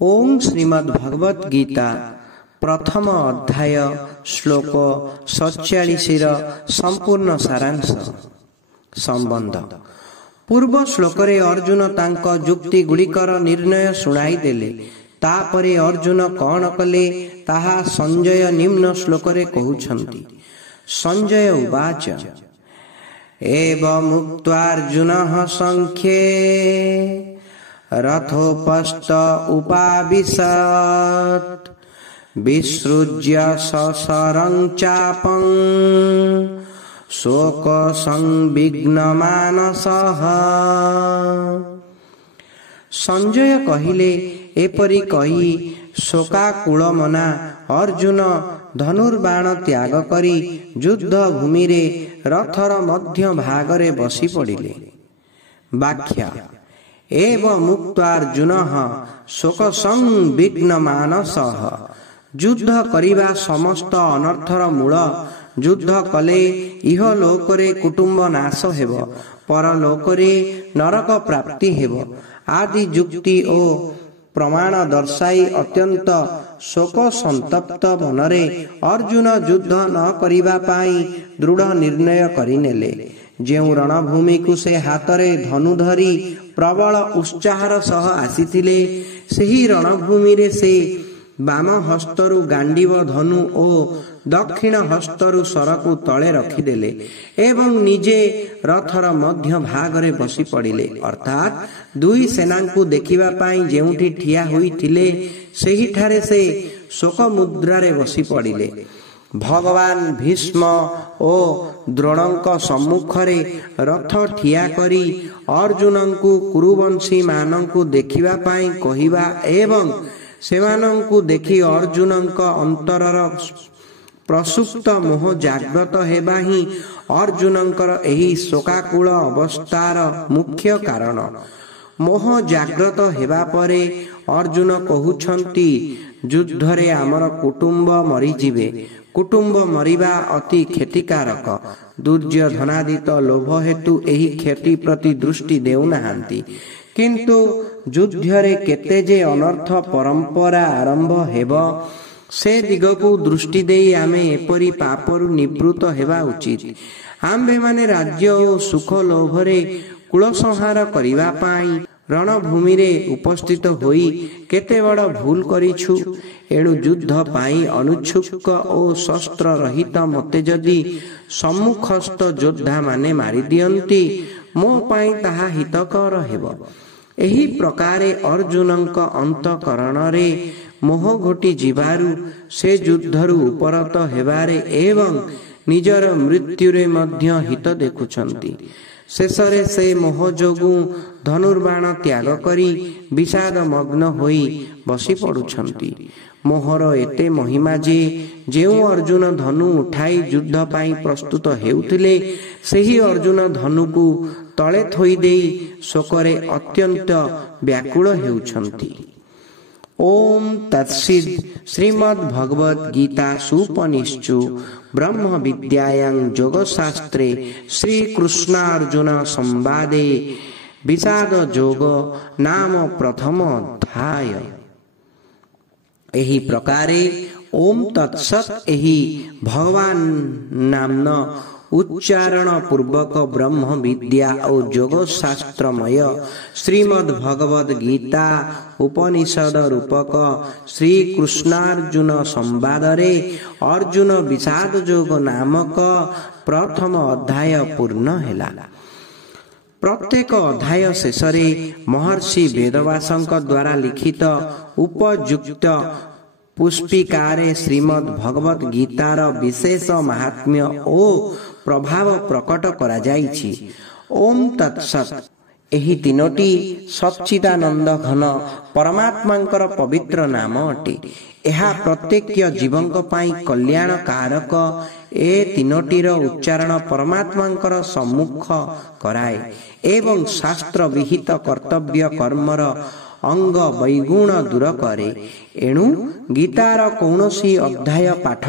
ओम श्रीमद् भगवत गीता प्रथम अध्याय श्लोक 47 संपूर्ण सारांश संबंध। पूर्व श्लोक रे अर्जुन तांको जुक्ति गुड़िकर निर्णय शुणाई देले। तापरे अर्जुन कौन कले ताहा संजय निम्न श्लोक रे कहउछंती। संजय उवाच एवमुक्त्वार्जुनः संख्ये रथोपस्थ उपाविशत् विसृज्य सशरं चापं शोक संविघ्नमानसः। संजय कहिले एपरि कही शोकाकुल मना अर्जुन धनुर्बाण त्याग करी युद्ध भूमि रे रथर मध्य भागरे बसी पड़िले। व्याख्या एवं मुक्तार्जुनः शोक संविघ्न मानसः। युद्ध करिबा समस्त अनर्थर मूल। युद्ध कले इह लोकरे कुटुंब नाश हेब, परलोकरे नरक प्राप्ति हेब आदि युक्ति ओ प्रमाण दर्शाई अत्यंत शोक संतप्त मनरे अर्जुन युद्ध न करिबा पाई दृढ़ निर्णय करिनेले। जेउ रणभूमि को से हातरे धनु धरी प्रबल उत्साहर सह आसीथिले, सेही रणभूमि रे से बाम हस्तरु गांडीव धनु ओ दक्षिण हस्तरु सरकु तले रखिदेले एवं निजे रथर मध्य भागरे बसी पड़िले। अर्थात दुई सेनांकु देखिबा पाई जेउठी ठिया होई थिले सेही ठारे से शोक मुद्रारे बसी पड़िले। भगवान भीष्म ओ द्रोणंक सम्मुखरे रथ ठिया करी अर्जुनंकु कुरुवंशी मानंकु देखिबा पाई कहिबा एवं सेमानंकु देखि अर्जुनंक अंतरर प्रसुप्त मोह जाग्रत हेबा ही अर्जुनंकर एही शोकाकुल अवस्थार मुख्य कारण। मोह जाग्रत हेबा परे अर्जुन कहुछंती युद्धरे आमर कुटुंब मरी जिवे। कुटुंब मरिबा अति क्षतिकारक। दुर्योधनादित लोभ हेतु एही क्षति प्रति दृष्टि देउनाहांती, किंतु युद्धरे केते जे अनर्थ परंपरा आरंभ हेब से दिगकु दृष्टि देई आमे एपरि पापरु निवृत्त हेबा उचित। आम्भे माने राज्य ओ सुख लोभरे कुल संहार करिबा पाई रणभूमि रे उपस्थित होई केते बड़ भूल करिछु। एणु युद्ध पाई अनुच्छुक ओ शस्त्र रहित मते जदि सम्मुखस्थ योद्धा माने मारि दियंती मो पाई ताहा हितकर हेब। एही प्रकारे अर्जुनंक अंतकरण रे मोह घोटी जिबारु से युद्धरु उपरत हेबारे एवं निजर मृत्यु रे मध्य हित देखुछंती। शेषरे से मोह जोगु धनुर्बाण त्याग करी विषाद मग्न होई बसी पड़ुछंती। मोहर एते महिमा जे जेउ अर्जुन धनु उठाई युद्ध पाई प्रस्तुत हेउथिले सेही अर्जुन धनुकु तले थोई देई शोकरे अत्यंत व्याकुल हेउछंती। ओम तत्सिद् श्रीमद् भगवत गीता सुपनिषु ब्रह्म विद्यायां योगशास्त्रे श्री कृष्णार्जुन संवादे विषाद जोग नाम प्रथम अध्याय। एही प्रकारे ओम तत्सत एही भगवान नामन उच्चारण पूर्वक ब्रह्म विद्या और योग शास्त्रमय श्रीमद् भगवद गीता उपनिषद रूपक श्री कृष्णार्जुन संवाद रे अर्जुन विषाद योग नामक प्रथम अध्याय पूर्ण हेला। प्रत्येक अध्याय शेषरे महर्षि वेदव्यासଙ୍କ द्वारा लिखित उपयुक्त पुष्पिकारे श्रीमद् भगवत गीतार विशेष महात्म्य ओ प्रभाव प्रकट करा जाइछि। ओम तत्सत एही तीनोटी सच्चिदानंद घन परमात्मांकर पवित्र नाम अटे। एहा प्रत्येक जीवंक पाई कल्याण कारक। ए तीनोटीर उच्चारण परमात्मांकर सम्मुख कराए एवं शास्त्र विहित कर्तव्य कर्मर अंग वैगुण दूर करे। एणु गीतार कौनसी अध्याय पाठ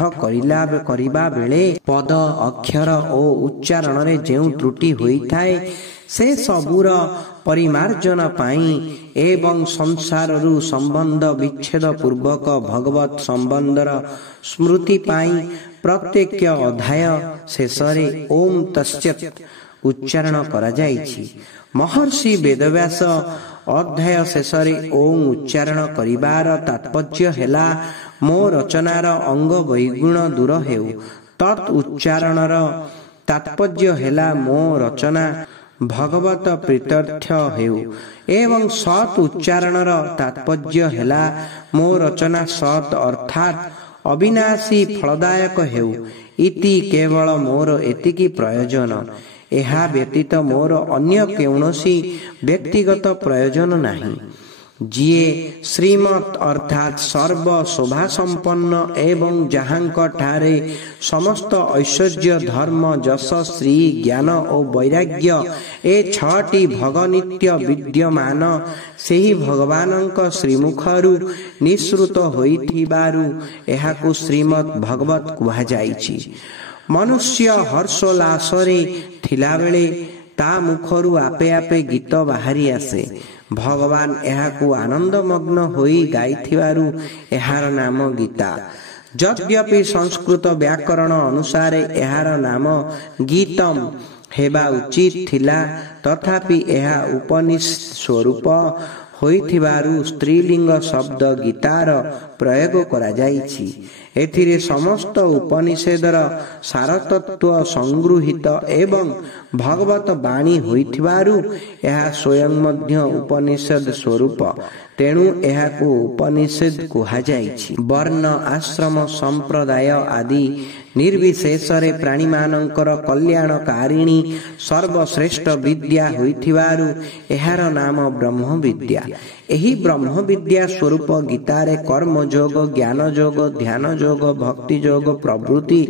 करिबा बेले पद अक्षर ओ उच्चारण रे जेउ त्रुटि होई थाए से सबुर परिमार्जन पाई एवं संसाररू संबंध विच्छेद पूर्वक भगवत संबंधर स्मृति पाई प्रत्येक अध्याय शेषरे ओम तस्यत् उच्चारण करा जाइछि। महर्षि वेदव्यास अध्याय शेषरे ओम उच्चारण करिबार तात्पर्य हेला मो रचनार अंग वैगुण दूर हेउ। तत् उच्चारणर तात्पर्य हेला मो रचना भगवत प्रीत्यर्थ हेउ एवं सत् उच्चारणर तात्पर्य हेला मो रचना सत् अर्थात अविनाशी फलदायक हेउ इति केवल मोर एतिकी प्रयोजन। एहा व्यतीत मोर अन्य कौनसी व्यक्तिगत प्रयोजन नाही। जिए श्रीमत अर्थात सर्व शोभा संपन्न एवं जहांक ठारे समस्त ऐश्वर्य धर्म जस श्री ज्ञान और वैराग्य ए छटी भगनित्य विद्यमान सेही भगवानंक श्रीमुखरु निसृत होइथिबारु एहाकु श्रीमद भगवत कुहा जाइछि। मनुष्य हर्षोल्लासरे थिला बेले ता मुखरु आपे आपे गीत बाहरी आसे। भगवान एहाकु आनंदमग्न होई गाइथिबारु एहार नाम गीता। यद्यपि संस्कृत व्याकरण अनुसार एहार नाम गीतम हेबा उचित थिला तथापि एहा उपनिषद स्वरूप होइथिबारु स्त्रीलिंग शब्द गीतार प्रयोग करा जाइछि। एथिरे समस्त उपनिषदर सारतत्व संगृहित एवं भगवत वाणी होइथिबारु एहा स्वयं मध्य उपनिषद स्वरूप तेणु एहाकु उपनिषद कुहा जाइछि। वर्ण आश्रम संप्रदाय आदि निर्विशेषरे प्राणी मानकर कल्याणकारिणी सर्वश्रेष्ठ विद्या होइथिबारु एहार नाम ब्रह्म विद्या। एही ब्रह्म विद्या स्वरूप गीतारे कर्म योग ज्ञान योग ध्यान योग भक्ति योग प्रभृति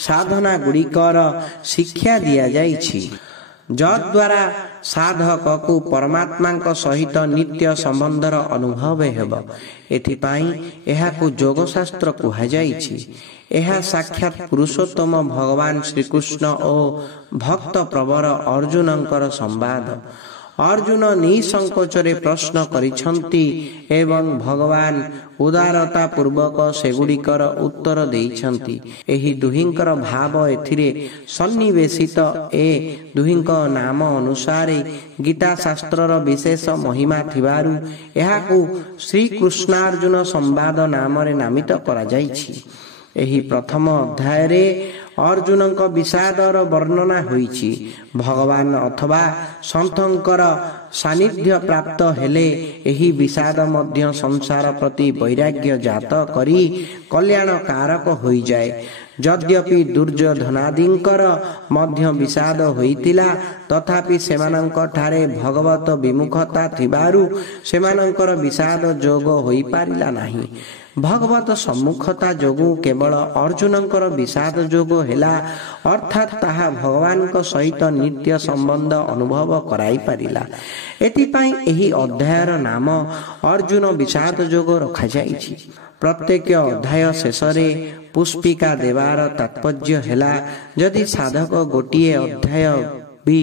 साधना गुड़िकर शिक्षा दिया जाइछि जद्वारा साधक को परमात्मा सहित नित्य संबंधर अनुभव हेब। एथिपाई एहाकु योग शास्त्र कुहा जाइछि। एहा साक्षात पुरुषोत्तम भगवान श्रीकृष्ण और भक्त प्रवर अर्जुनंकर संवाद। अर्जुन निसंकोचरे प्रश्न करिछन्ति एवं भगवान उदारता पूर्वक सेगुड़िकर उत्तर देइछन्ति। एही दुहिंकर भाव एथिरे सन्निवेशित ए दुहिंक नाम अनुसारे गीता शास्त्रर विशेष महिमा थिबारु एहाकु श्री कृष्णार्जुन संवाद नामरे नामित करा जाइछि। एही प्रथम अध्याय रे अर्जुनंक विषादर वर्णना होइछि। भगवान अथवा संतंकर सानिध्य प्राप्त हेले एही विषाद मध्य संसार प्रति वैराग्य जात करी कल्याण कारक होई जाए। यद्यपि दुर्योधनादिंकर मध्य विषाद होइतिला तथापि सेमानंक ठारे भगवत विमुखता थिबारु सेमानंकर विषाद जोग होई पारिला नाही। भगवत सम्मुखता जोगु केवल अर्जुनंकर विषाद जोग हेला अर्थात ताहा भगवान सहित नित्य संबंध अनुभव कराई पारिला। एथिपाई एही अध्यायर नाम अर्जुन विषाद जोग रखा जाइछि। प्रत्येक अध्याय शेषरे पुष्पिका देवार तात्पर्य हेला यदि साधक गोटिए अध्याय भी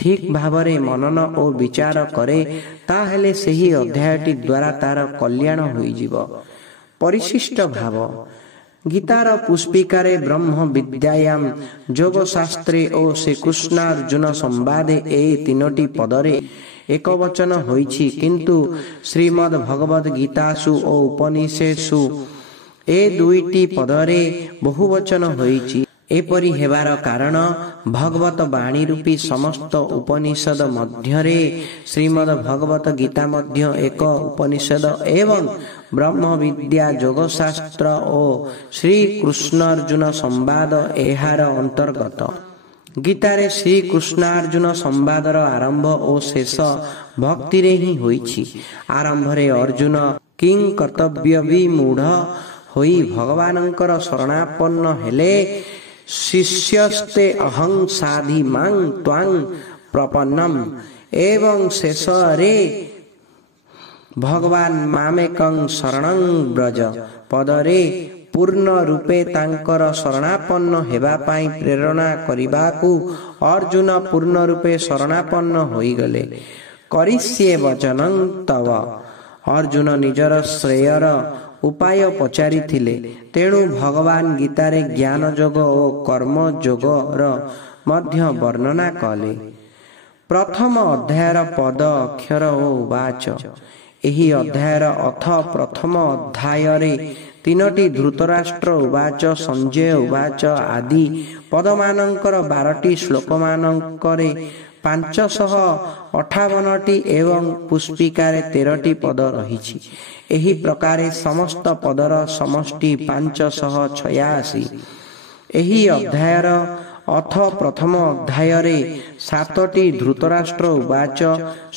ठीक भावरे मनन और विचार करे ताहेले सेही अध्यायटी द्वारा तार कल्याण होई जिवो। परिशिष्ट भाव गीतार पुष्पिकारे ब्रह्म विद्यायाम योग शास्त्रे और श्रीकृष्णार्जुन संवादे ए तीनोटी पदरे एक वचन होइछि किंतु श्रीमद् भगवद गीतासु और उपनिषेषु ए दुईटी पदरे बहुवचन होइछि। एपरि हेबार कारण भगवत वाणी रूपी समस्त उपनिषद मध्यरे श्रीमद् भगवत गीता मध्य एक उपनिषद एवं ब्रह्म विद्या योग शास्त्र और श्री कृष्णार्जुन संवाद एहार अंतर्गत। गीतारे श्री कृष्णार्जुन संवादर आरंभ और शेष भक्ति रे ही होइछि। आरंभ रे अर्जुन किं कर्तव्य विमूढ़ होई भगवानंकर शरणापन्न हेले शिष्यस्ते अहं साधि मां त्वां प्रपन्नम एवं शेष रे भगवान मामेकं शरणं ब्रज पदरे ପୂର୍ଣ୍ଣ ରୂପେ ତାଙ୍କର ଶରଣାପନ୍ନ ହେବା ପାଇଁ ପ୍ରେରଣା କରିବାକୁ ଅର୍ଜୁନ ପୂର୍ଣ୍ଣ ରୂପେ ଶରଣାପନ୍ନ ହୋଇଗଲେ। କରିଷ୍ୟେ ବଚନଂ ତବ। ଅର୍ଜୁନ ନିଜର ଶ୍ରେୟର ଉପାୟ ପଚାରିଥିଲେ। ତେଣୁ ଭଗବାନ ଗୀତାରେ ଜ୍ଞାନ ଯୋଗ ଓ କର୍ମ ଯୋଗର ମଧ୍ୟ ବର୍ଣ୍ଣନା କଲେ। ପ୍ରଥମ ଅଧ୍ୟାୟର ପଦ ଅକ୍ଷର ଓ ଉବାଚ। ଏହି ଅଧ୍ୟାୟର ଅଥ ପ୍ରଥମ ଅଧ୍ୟାୟରେ ତିନୋଟି ଧୃତରାଷ୍ଟ୍ର ଉବାଚ, ସଞ୍ଜୟ ଉବାଚ ଆଦି ପଦମାନଙ୍କର 12ଟି ଶ୍ଲୋକମାନଙ୍କରେ 558ଟି ଏବଂ ପୁଷ୍ପିକାରେ 13ଟି ପଦ ରହିଛି। ଏହି ପ୍ରକାରେ ସମସ୍ତ ପଦର ସମଷ୍ଟି 586। ଏହି ଅଧ୍ୟାୟର ଅଥ ପ୍ରଥମ ଅଧ୍ୟାୟରେ 7ଟି ଧୃତରାଷ୍ଟ୍ର ଉବାଚ,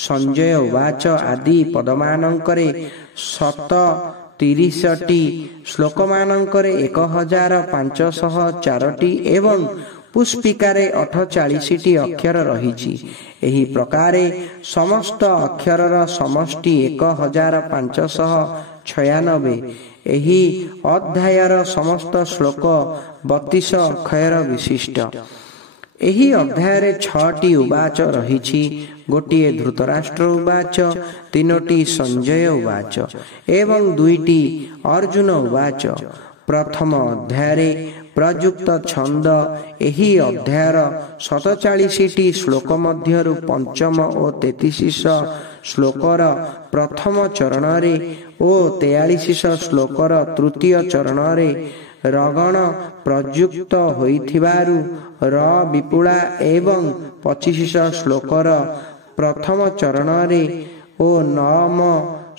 ସଞ୍ଜୟ ଉବାଚ ଆଦି ପଦମାନଙ୍କରେ 37ଟି ଶ୍ଲୋକମାନଙ୍କରେ 1504ଟି ଏବଂ ପୁଷ୍ପିକାରେ 48ଟି ଅକ୍ଷର ରହିଛି। ଏହି ପ୍ରକାରେ ସମସ୍ତ ଅକ୍ଷରର ସମଷ୍ଟି 1596। ଏହି ଅଧ୍ୟାୟର ସମସ୍ତ ଶ୍ଲୋକ 32 ଅକ୍ଷର ବିଶିଷ୍ଟ। ଏହି ଅଧ୍ୟାୟରେ 6ଟି ଉବାଚ ରହିଛି। ଗୋଟିଏ ଧୃତରାଷ୍ଟ୍ର ଉବାଚ, 3ଟି ସଞ୍ଜୟ ଉବାଚ ଏବଂ 2ଟି ଅର୍ଜୁନ ଉବାଚ। ପ୍ରଥମ ଅଧ୍ୟାୟରେ ପ୍ରଯୁକ୍ତ ଛନ୍ଦ। ଏହି ଅଧ୍ୟାୟର 47ଟି ଶ୍ଲୋକ ମଧ୍ୟରୁ ପଞ୍ଚମ ଓ 33 ଶ୍ଲୋକର ପ୍ରଥମ ଚରଣରେ ଓ 43 ଶ୍ଲୋକର ତୃତୀୟ ଚରଣରେ ରଗଣ ପ୍ରଯୁକ୍ତ ହୋଇଥିବାରୁ ର ବିପୁଳା ଏବଂ 25 ଶ୍ଲୋକର ପ୍ରଥମ ଚରଣରେ ଓ 9ମ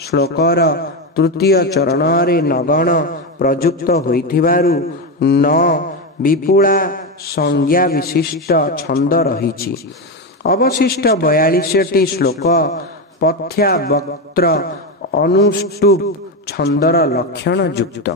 ଶ୍ଲୋକର ତୃତୀୟ ଚରଣରେ ନଗଣ ପ୍ରଯୁକ୍ତ ହୋଇଥିବାରୁ ନ ବିପୁଳା ସଂଜ୍ଞା ବିଶିଷ୍ଟ ଛନ୍ଦ ରହିଛି। ଅବଶିଷ୍ଟ 42ଟି ଶ୍ଲୋକ ପଥ୍ୟା ବକ୍ତ୍ର ଅନୁଷ୍ଟୁପ୍ ଛନ୍ଦର ଲକ୍ଷଣ ଯୁକ୍ତ।